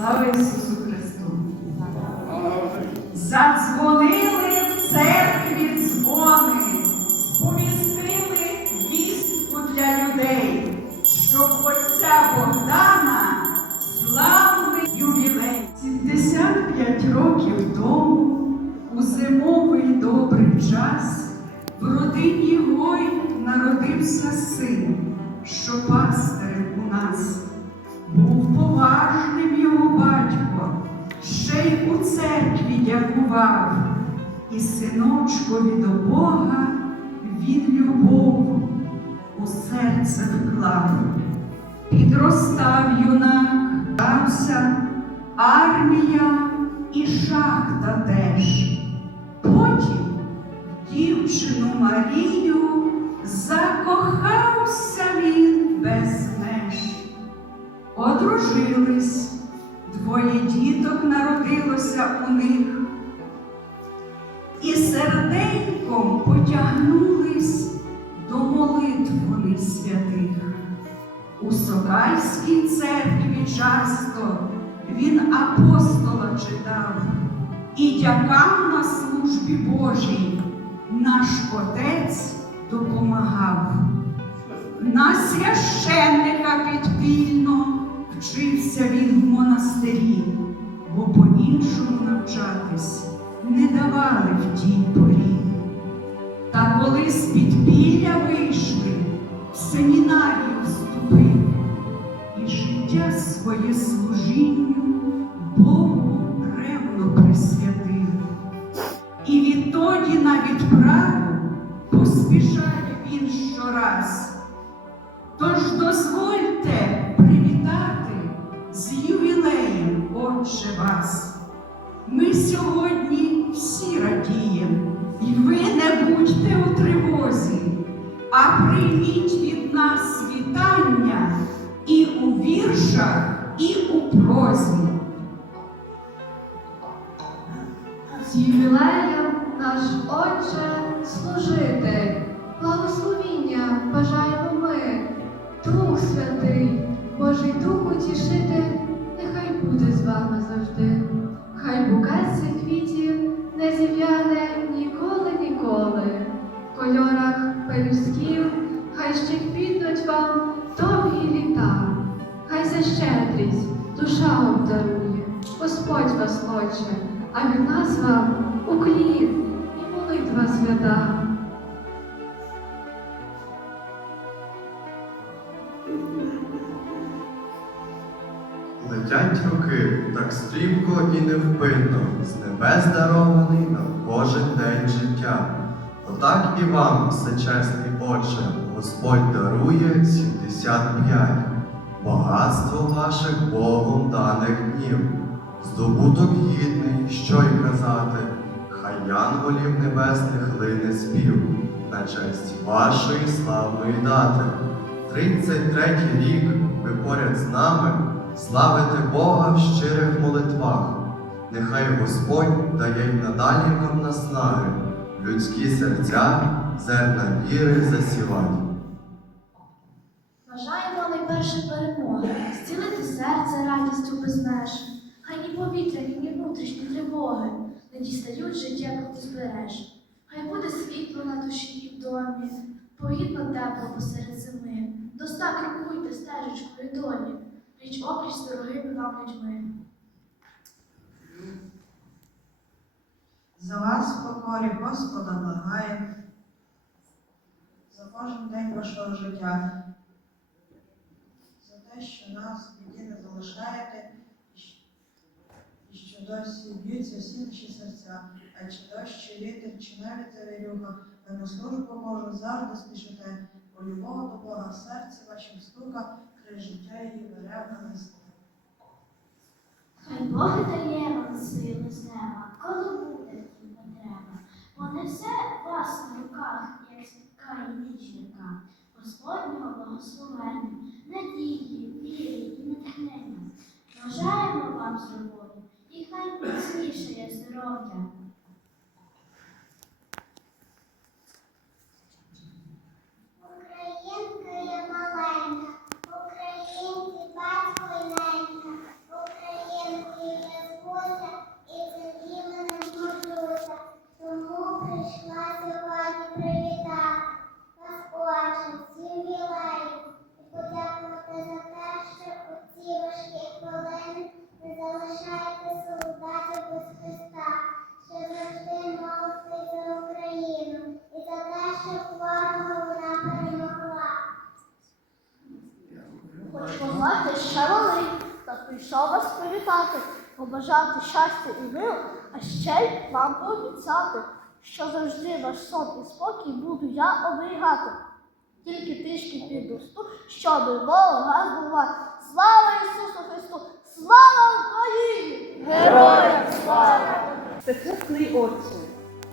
Слава Ісусу Христу! У церкві дякував, і синочкові до Бога він любов у серце вклав. Підростав юнак, дався армія і шахта теж. Потім дівчину Марію закохався він без меж. Одружились, двоє діток народилося у них, і серденьком потягнулись до молитв вони святих. У Сокальській церкві часто він апостола читав, і дякам на службі Божій наш Отець допомагав. На священника підпільно вчився він в монастирі, бо по-іншому навчатись не давали в тій порі. Та коли з підпілля вийшли, в семінарію вступив і життя своє служінню Богу ревно присвятив. І відтоді на відправу поспішає він щораз. Тож дозвольте привітати з ювілеєм, Отче вас. Ми сьогодні всі радіємо, і ви не будьте у тривозі, а прийміть від нас вітання і у віршах, і у прозі. З ювілеєм наш Отче служитель, благословіння бажаємо ми, Дух Святий, Божий Дух утішитель, нехай буде з вами завжди. Хай букет квітів не зів'яне ніколи, ніколи. В кольорах пелюсків, хай ще квітнуть вам довгі літа. Хай за щедрість душа вам дарує, Господь вас хоче, а від нас вам уклін і молитва свята. Летять роки так стрімко і невпинно, з небес дарований нам кожен день життя. Отак і вам, всечесний Отче, Господь дарує 75, багатство ваших Богом даних днів, здобуток гідний, що й казати, хай янголів небесних лине спів, на честь вашої славної дати. 33-й рік ви поряд з нами славите Бога в щирих молитвах. Нехай Господь дає й надалі вам наснаги, людські серця зерна віри засівать. Бажаємо найперше перемоги, зцілити серце радістю без меж. Хай ні повітряні, ні внутрішні тривоги не дістають життєвих узбереж. Хай буде світло на душі і в домі, повітно тепло посеред зими. Доста крокуйте стежечкою долі, річ опліч з дорогими вам людьми. За вас в покорі Господа благає, за кожен день вашого життя, за те, що нас в біді не залишаєте, і що досі б'ються всі наші серця, а чи дощ, чи вітер, чи навіть завірюха, ви на службу Божу завжди спішите, бо любого до Бога в серці вашим стука, життя її бере на нести. Хай Бог дає вам сили з неба, коли буде тим потреба. Бо не все вас на руках, як свідка і ніжника. Господнього благословення, надії, віри і натхнення. Бажаємо вам здоров'я і хай міцніше здоров'я. Щастя а ще й вам пообіцяти, що завжди ваш сон і спокій буду я оберігати. Тільки трішки підросту, щоб ворога збувати. Слава Ісусу Христу! Слава Україні! Героям слава! Всечесний Отче,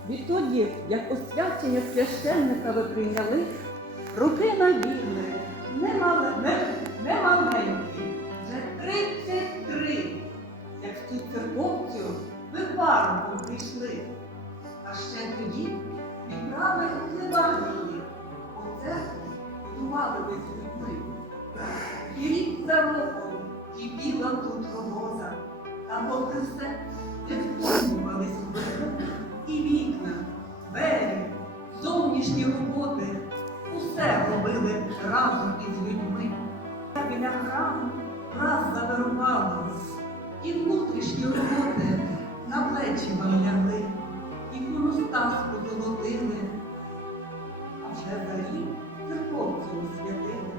відтоді, як освячення священника ви прийняли, руки на не, мали, не, не маленькі, вже тридцять три, як в цю церковцю ви парком прийшли. А ще тоді відправили Євангелії, у церкві будували ви з людьми. І рік за роком кипіла тут робота, а попри все не втомлювались ви. І вікна, двері, зовнішні роботи усе робили разом із людьми. Та Біля храму раз завирувало, і внутрішні роботи на плечі вам лягли, і іконостас позолотили, а вже за рік церковцю освятили.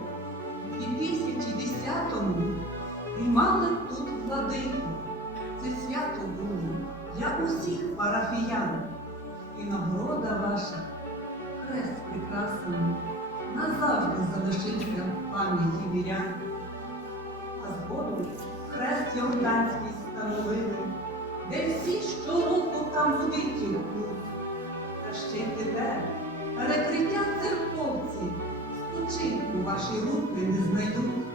У 2010-му приймали тут владику. Це свято було для усіх парафіян. І нагорода ваша, хрест прекрасний, назавжди залишився в пам'яті вірян. А згодом хрест Йорданський встановили, де всі щороку там водиті п'ють. Та ще й тепер перекриття церковці спочинку ваші руки не знайдуть.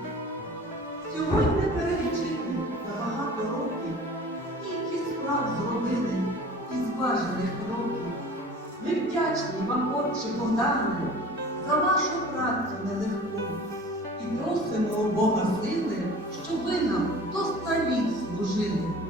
Сьогодні перелічити за багато років, скільки справ зробили із важливих кроків. Ми вдячні вам, отче Богдане, за вашу працю нелегку і просимо у Бога сили, служили.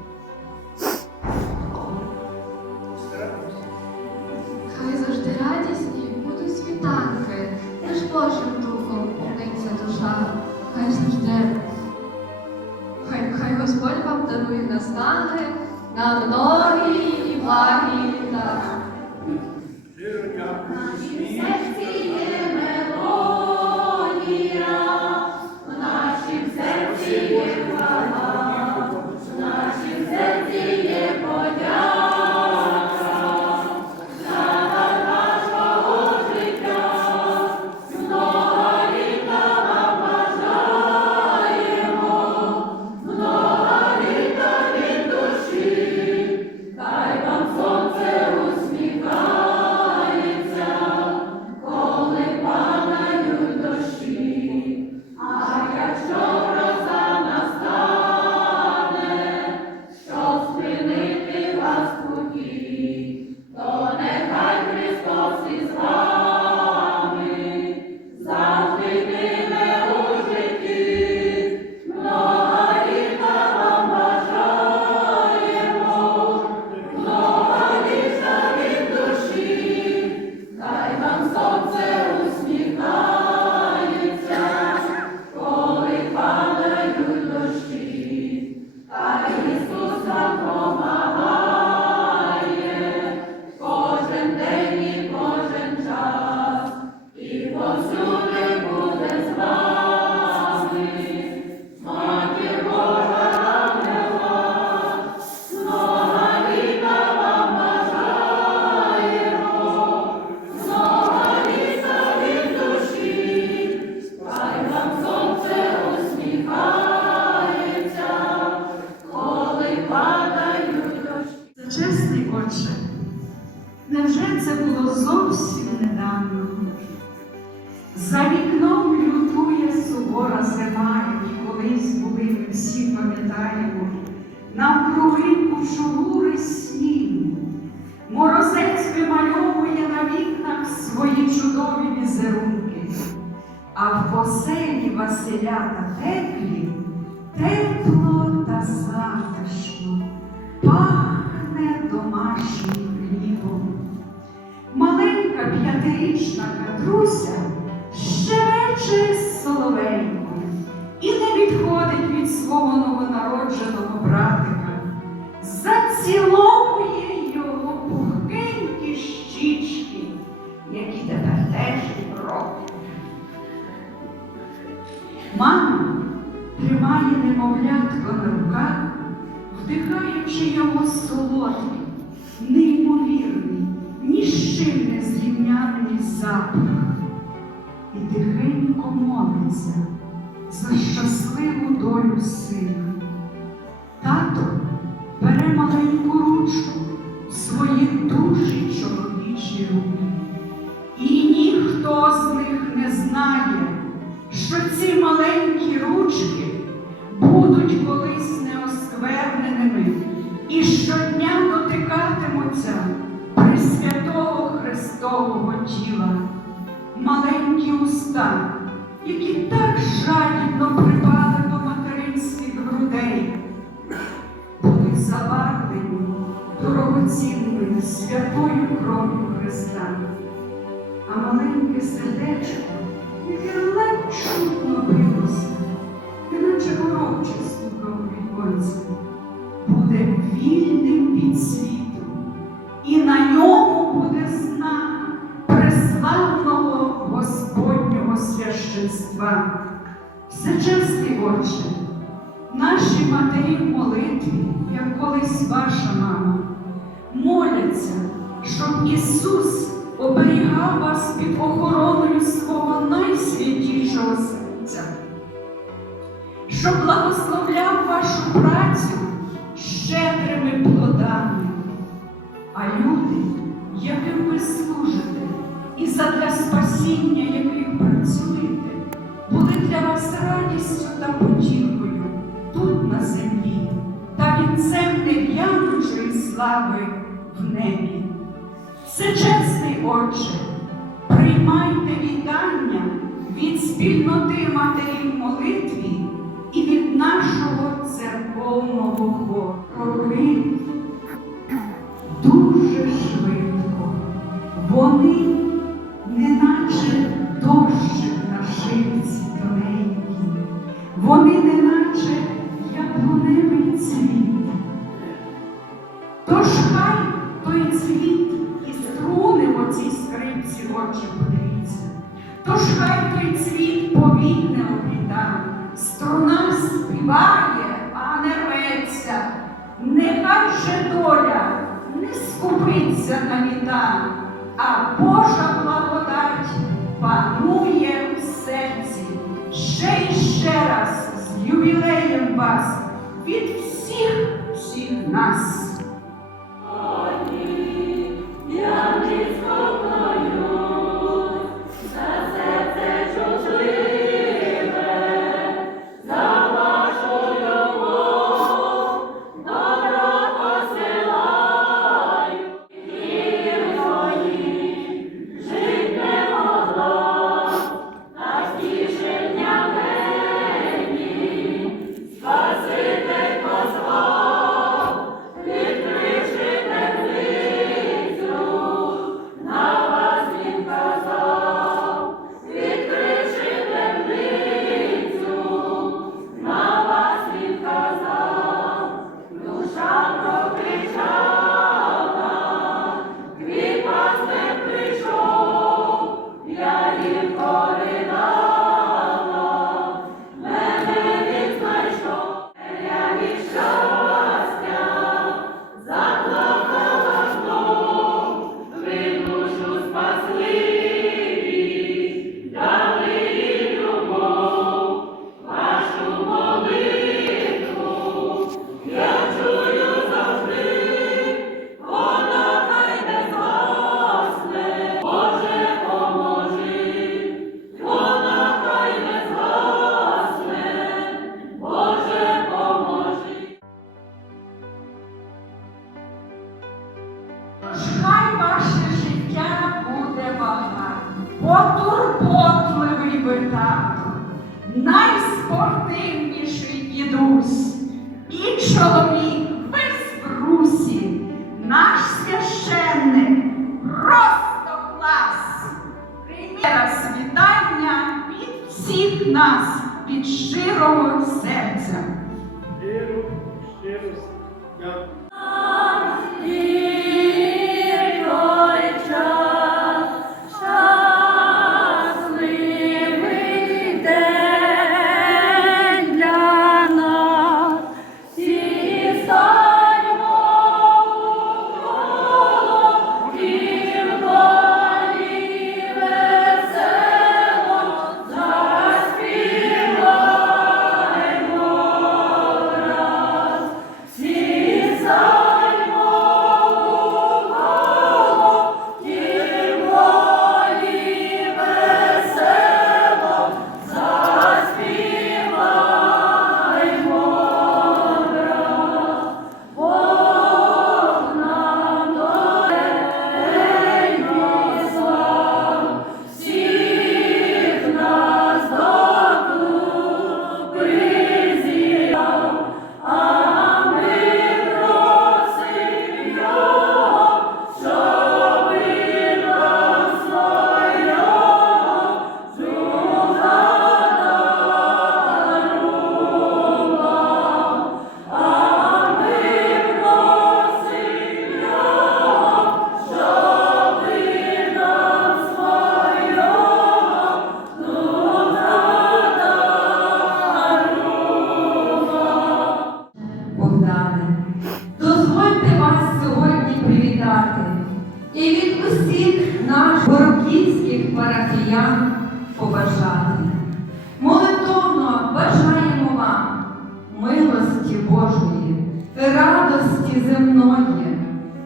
Навкруги кучугури сніг. Морозець вимальовує на вікнах свої чудові візерунки, а в поселі Василя та Теклі тепло та затишно пахне домашнім хлібом. Маленька п'ятирічна Катруся щебече з соловейком і не відходить від свого новонародженого братика, заціловує його пухкенькі щічки, які тепер теж роблять. Мама тримає немовлятко на руках, вдихає відчуваючи його солодкий, неймовірний, ні з чим не зрівняний запах, і тихенько молиться за щасливу долю сина. Тато в свої дужі чоловічі руки. І ніхто з них не знає, що ці маленькі ручки будуть колись неоскверненими і щодня дотикатимуться Пресвятого Христового тіла, маленькі уста, які так жадібно припали дорогоцінною святою кров'ю Христа. А маленьке сердечко, яке ледь чутно билося, неначе горобче стукав у віконці, буде вільним від світу, і на ньому буде знак преславного Господнього священства. Всечесний Отче, наші матері в молитві, як колись ваша мама, моляться, щоб Ісус оберігав вас під охороною свого найсвятішого серця, щоб благословляв вашу працю щедрими плодами, а люди, яким ви служите, і задля спасіння яких працюєте, були для вас радістю та потіхою тут на землі та вінцем нев'янучої слави. Всечесний Отче, приймайте вітання від спільноти матерів молитві і від нашого церковного хору. Дуже швидко. Вони, неначе дощик на шипці тоненькій, вони неначе яблуневий цвіт. Тож очі подивіться. Тож хай той цвіт повільне обліта, струна співає, а не рветься. Нехай же доля не скупиться на літа, а Божа благодать панує в серці. Ще і ще раз з ювілеєм вас від всіх всіх нас. Подільських парафіян побажати. Молитовно бажаємо вам милості Божої, радості земної,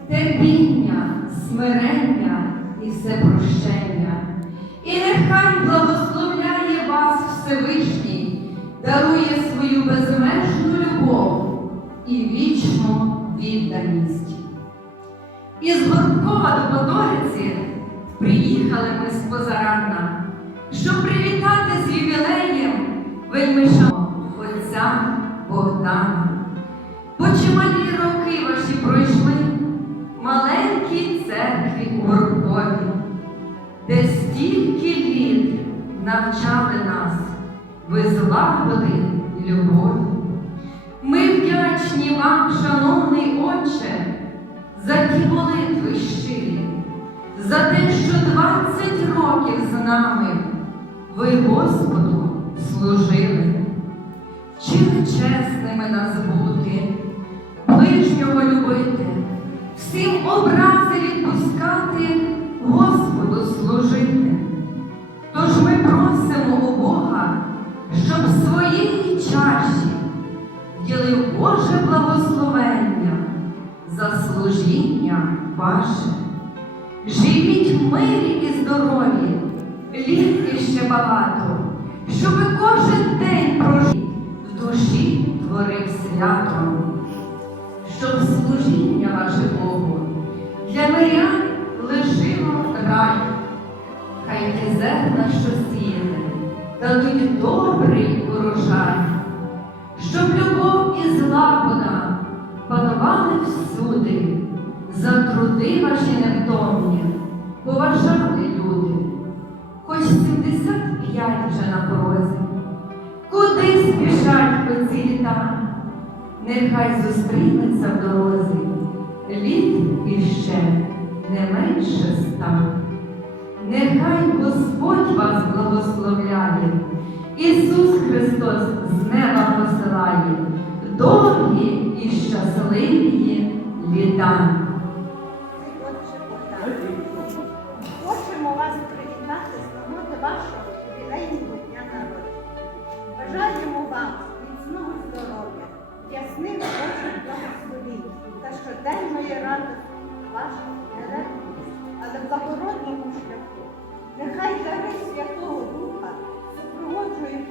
терпіння, смирення і всепрощення. І нехай благословляє вас Всевишній, дарує свою безмежну любов і вічну відданість. Із Горбкова до Подолиці приїхали ми з позаранна, щоб привітати з ювілеєм вельмишного отця Богдана. Бо чималі роки ваші пройшли маленькій церкві у Горбкові, де стільки літ навчали нас ви злагоди любові. Ми вдячні вам, шановний Отче, за ті молитви щирі, за те, що 20 років з нами ви Господу служили, вчили чесними нас бути, ближнього любити, всім образи відпускати, Господу служити. Тож ми просимо у Бога, щоб в своїй чаші ділив Боже благословення за служіння ваше. Живіть в мирі і здоров'ї, літ іще багато, щоб кожен день прожив в душі творив свято, щоб служіння ваше Богу. Для мирян лишило рай. Хай ті зерна, що сіяли, дадуть добрий урожай, щоб любов і злагода панували всюди, за труди ваші невтомні, поважали люди, хоч 75 вже на порозі, куди спішать оці літа, нехай зустрінеться в дорозі, літ іще не менше ста. Нехай Господь вас благословляє, Ісус Христос з неба посилає, довгі і щасливі літа.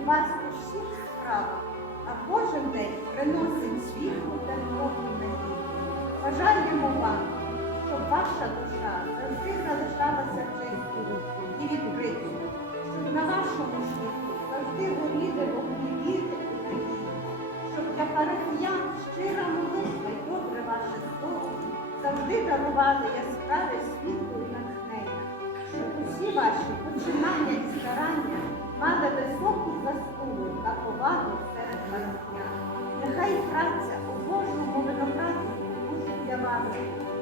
26 справ, а кожен день приносить світло та любов надію. Бажаємо вам, щоб ваша душа завжди залишалася чистою і відкритою, щоб на вашому шляху завжди горіли вогні віри у надії, щоб для паризян щира молитва й добре ваше слово завжди дарували яскраве світло і натхнення, щоб усі ваші починання і старання мали високу заслугу та повагу серед парафіян. Нехай праця у Божому винограді буде для вас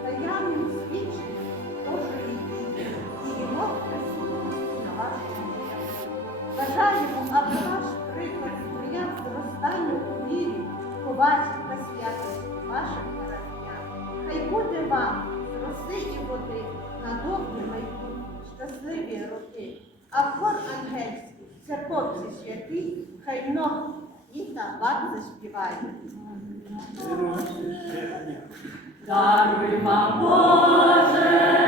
таямним свідченням Божої дії і його присутності на вашому житті. Бажаємо, аби ваш приклад сприяв зростанню у вірі, повазі та святості ваших парафіян. Хай буде вам роси і води на довгі майбутні, щасливі роки. А хор ангельський, церковці святі, хай много літа бат заспіває. Даруй Боже,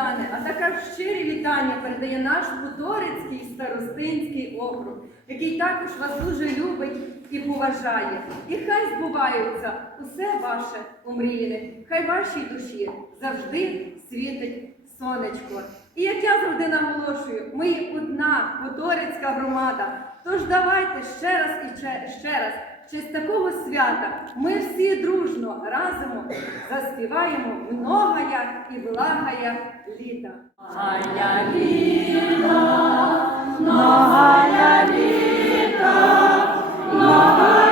Богдане, а також щирі вітання передає наш Буторицький старостинський округ, який також вас дуже любить і поважає. І хай збувається усе ваше умріяне, хай вашій душі завжди світить сонечко. І як я завжди наголошую, ми одна Буторицька громада. Тож давайте ще раз і ще раз. В честь такого свята ми всі дружно разом заспіваємо многая і влагая літа. Многая літа, многая літа, многая